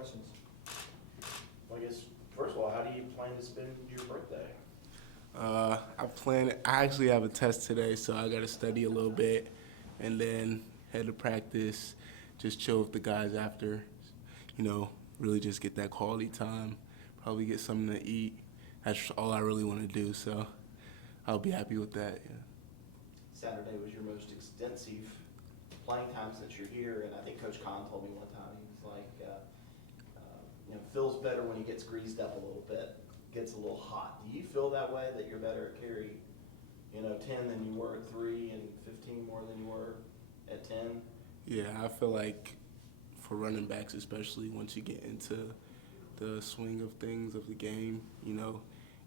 questions? Well, I guess, first of all, how do you plan to spend your birthday? I actually have a test today, so I got to study a little bit and then head to practice, just chill with the guys after, really just get that quality time, probably get something to eat. That's all I really want to do, so I'll be happy with that, yeah. Saturday was your most extensive playing time since you're here, and I think Coach Kahn told me one time, he was like, feels better when he gets greased up a little bit, gets a little hot. Do you feel that way, that you're better at carry, 10 than you were at 3 and 15 more than you were at 10? Yeah, I feel like for running backs especially, once you get into the swing of things of the game, you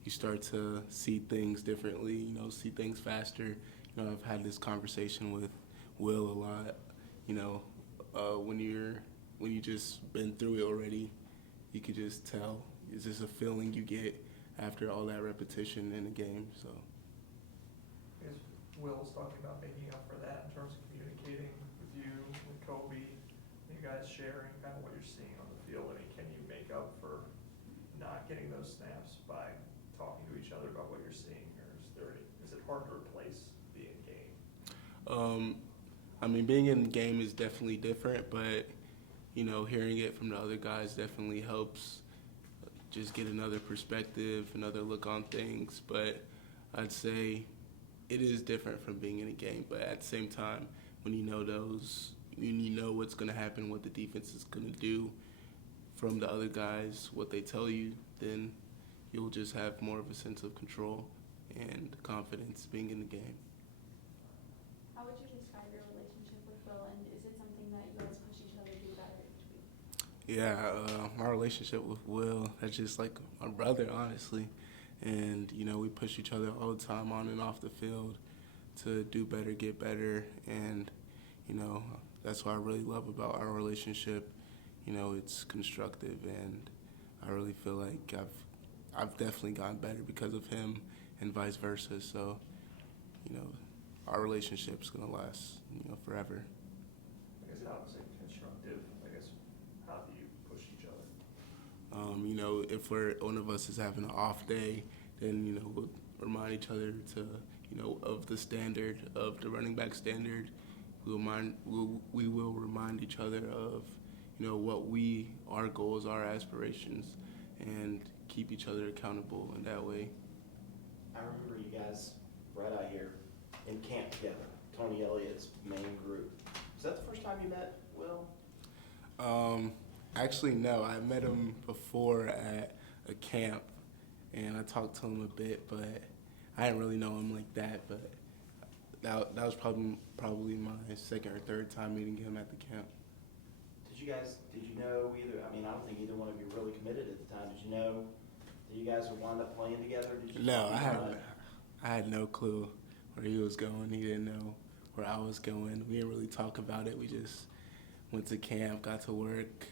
start to see things differently, see things faster. I've had this conversation with Will a lot, when you just been through it already, you could just tell. It's just a feeling you get after all that repetition in the game, so. I guess Will's talking about making up for that in terms of communicating with you, with Kobe, you guys sharing kind of what you're seeing on the field. I mean, can you make up for not getting those snaps by talking to each other about what you're seeing, or is it hard to replace being game? Being in the game is definitely different, but, hearing it from the other guys definitely helps just get another perspective, another look on things. But I'd say it is different from being in a game, but at the same time, when you know what's going to happen, what the defense is going to do from the other guys, what they tell you, then you'll just have more of a sense of control and confidence being in the game. How would you describe your relationship with Will, and is it something that you guys push each other to do better each week? Yeah, my relationship with Will, that's just like my brother, honestly. And, we push each other all the time on and off the field to do better, get better. And, that's what I really love about our relationship. It's constructive, and I really feel like I've definitely gotten better because of him and vice versa. So, our relationship's going to last, forever. I guess how is it constructive? I guess how do you push each other? If one of us is having an off day, then, we'll remind each other to, of the standard, of the running back standard. We will remind each other of, what our goals, our aspirations, and keep each other accountable in that way. I remember you guys right out here in camp together, Tony Elliott's main group. Is that the first time you met Will? Actually, no. I met him before at a camp, and I talked to him a bit, but I didn't really know him like that. But that was probably my second or third time meeting him at the camp. Did you know either? I mean, I don't think either one of you really committed at the time. Did you know that you guys would wind up playing together? No, I had no clue where he was going. He didn't know where I was going. We didn't really talk about it. We just went to camp, got to work,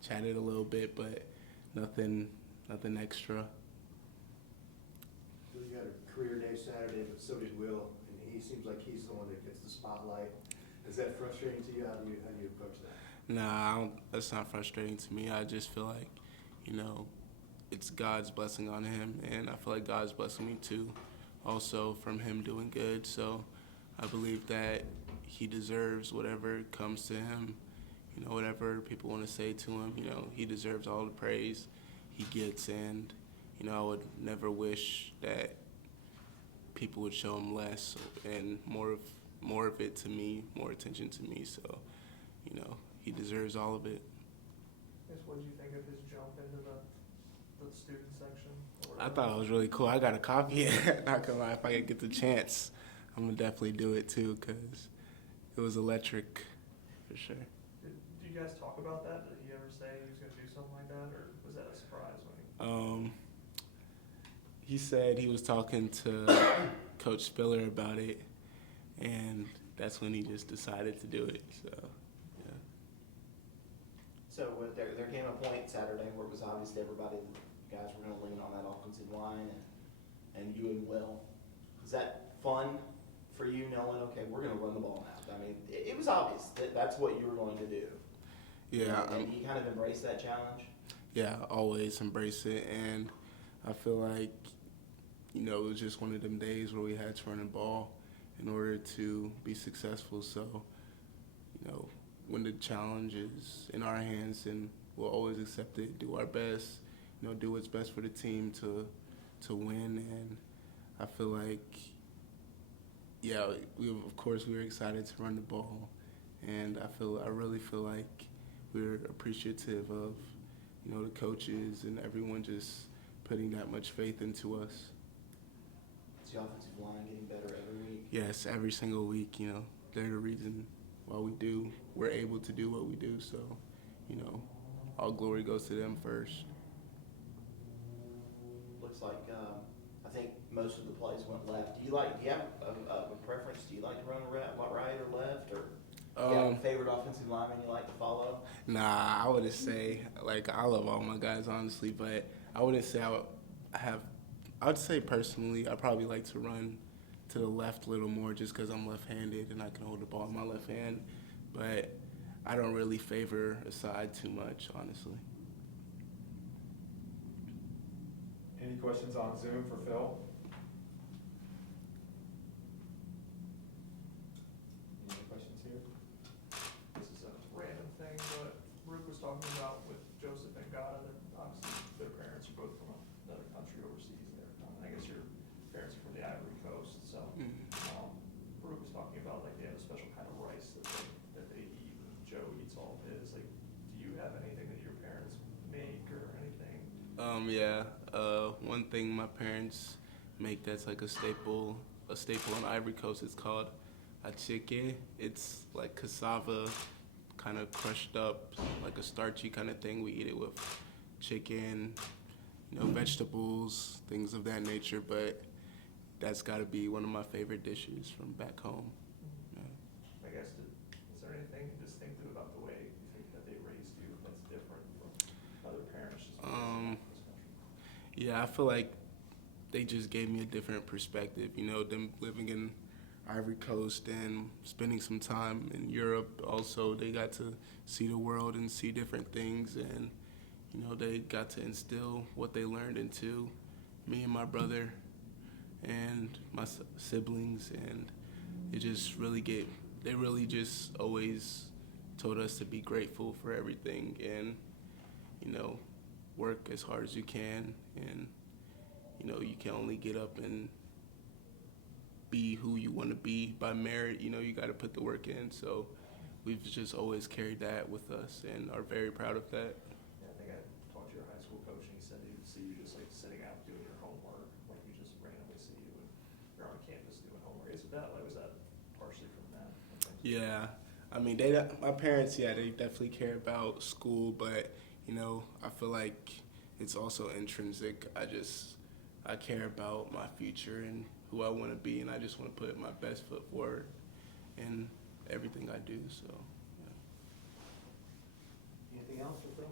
chatted a little bit, but nothing extra. You had a career day Saturday, but so did Will, and he seems like he's the one that gets the spotlight. Is that frustrating to you? How do you approach that? Nah, that's not frustrating to me. I just feel like, it's God's blessing on him, and I feel like God's blessing me too, also from him doing good. So I believe that he deserves whatever comes to him, whatever people want to say to him. He deserves all the praise he gets, and I would never wish that people would show him less and more of it to me, more attention to me. So, he deserves all of it. I guess what did you think of his jump into the student section? I thought it was really cool. I got to copy it. Not gonna lie, if I could get the chance, I'm gonna definitely do it too, because it was electric for sure. Do you guys talk about that? Did he ever say he was going to do something like that, or was that a surprise when He said he was talking to Coach Spiller about it, and that's when he just decided to do it. So, yeah. So there came a point Saturday where it was obvious to everybody that you guys were going to lean on that offensive line, and you and Will. Was that fun for you, knowing, okay, we're going to run the ball now? I mean, it was obvious that that's what you were going to do. Yeah, And do you kind of embrace that challenge? yeah, I always embrace it, and I feel like, you know, it was just one of them days where we had to run the ball in order to be successful. So, you know, when the challenge is in our hands, and we'll always accept it, do our best, you know, do what's best for the team to win. And I feel like, yeah, of course we were excited to run the ball, and I really feel like we're appreciative of, you know, the coaches and everyone just putting that much faith into us. Is the offensive line getting better every week? Yes, every single week, you know, they're the reason why we're able to do what we do. So, you know, all glory goes to them first. Looks like, I think most of the plays went left. Do you have a preference? Do you like to run right or left, or do you have a favorite offensive lineman you like to follow? Nah, I wouldn't say, like, I love all my guys, honestly, but I wouldn't say I would say personally, I probably like to run to the left a little more just because I'm left-handed and I can hold the ball in my left hand. But I don't really favor a side too much, honestly. Any questions on Zoom for Phil? Any other questions here? This is a random thing, but Rook was talking about with Joseph and Gata, that obviously their parents are both from another country overseas. I guess your parents are from the Ivory Coast, so Rook was talking about like they have a special kind of rice that they eat, and Joe eats all of his. Like, do you have anything that your parents make or anything? Yeah. One thing my parents make that's like a staple on Ivory Coast is called achike. It's like cassava kind of crushed up, like a starchy kind of thing. We eat it with chicken, you know, vegetables, things of that nature, but that's got to be one of my favorite dishes from back home. Yeah. I guess, is there anything distinctive about the way you think that they raised you that's different from other parents just because you're not from this country? Yeah, I feel like they just gave me a different perspective. You know, them living in Ivory Coast and spending some time in Europe. Also, they got to see the world and see different things, and you know, they got to instill what they learned into me and my brother and my siblings, and it just they really just always told us to be grateful for everything, and you know, work as hard as you can, and you know, you can only get up and be who you want to be by merit. You know, you got to put the work in. So we've just always carried that with us and are very proud of that. Yeah, I think I talked to your high school coach, and he said he would see you just like sitting out doing your homework, like you just randomly see you and you're on campus doing homework. Was that partially from that? Yeah, I mean, my parents, yeah, they definitely care about school, but you know, I feel like it's also intrinsic. I care about my future and who I want to be, and I just want to put my best foot forward in everything I do. So, yeah. Anything else for Phil?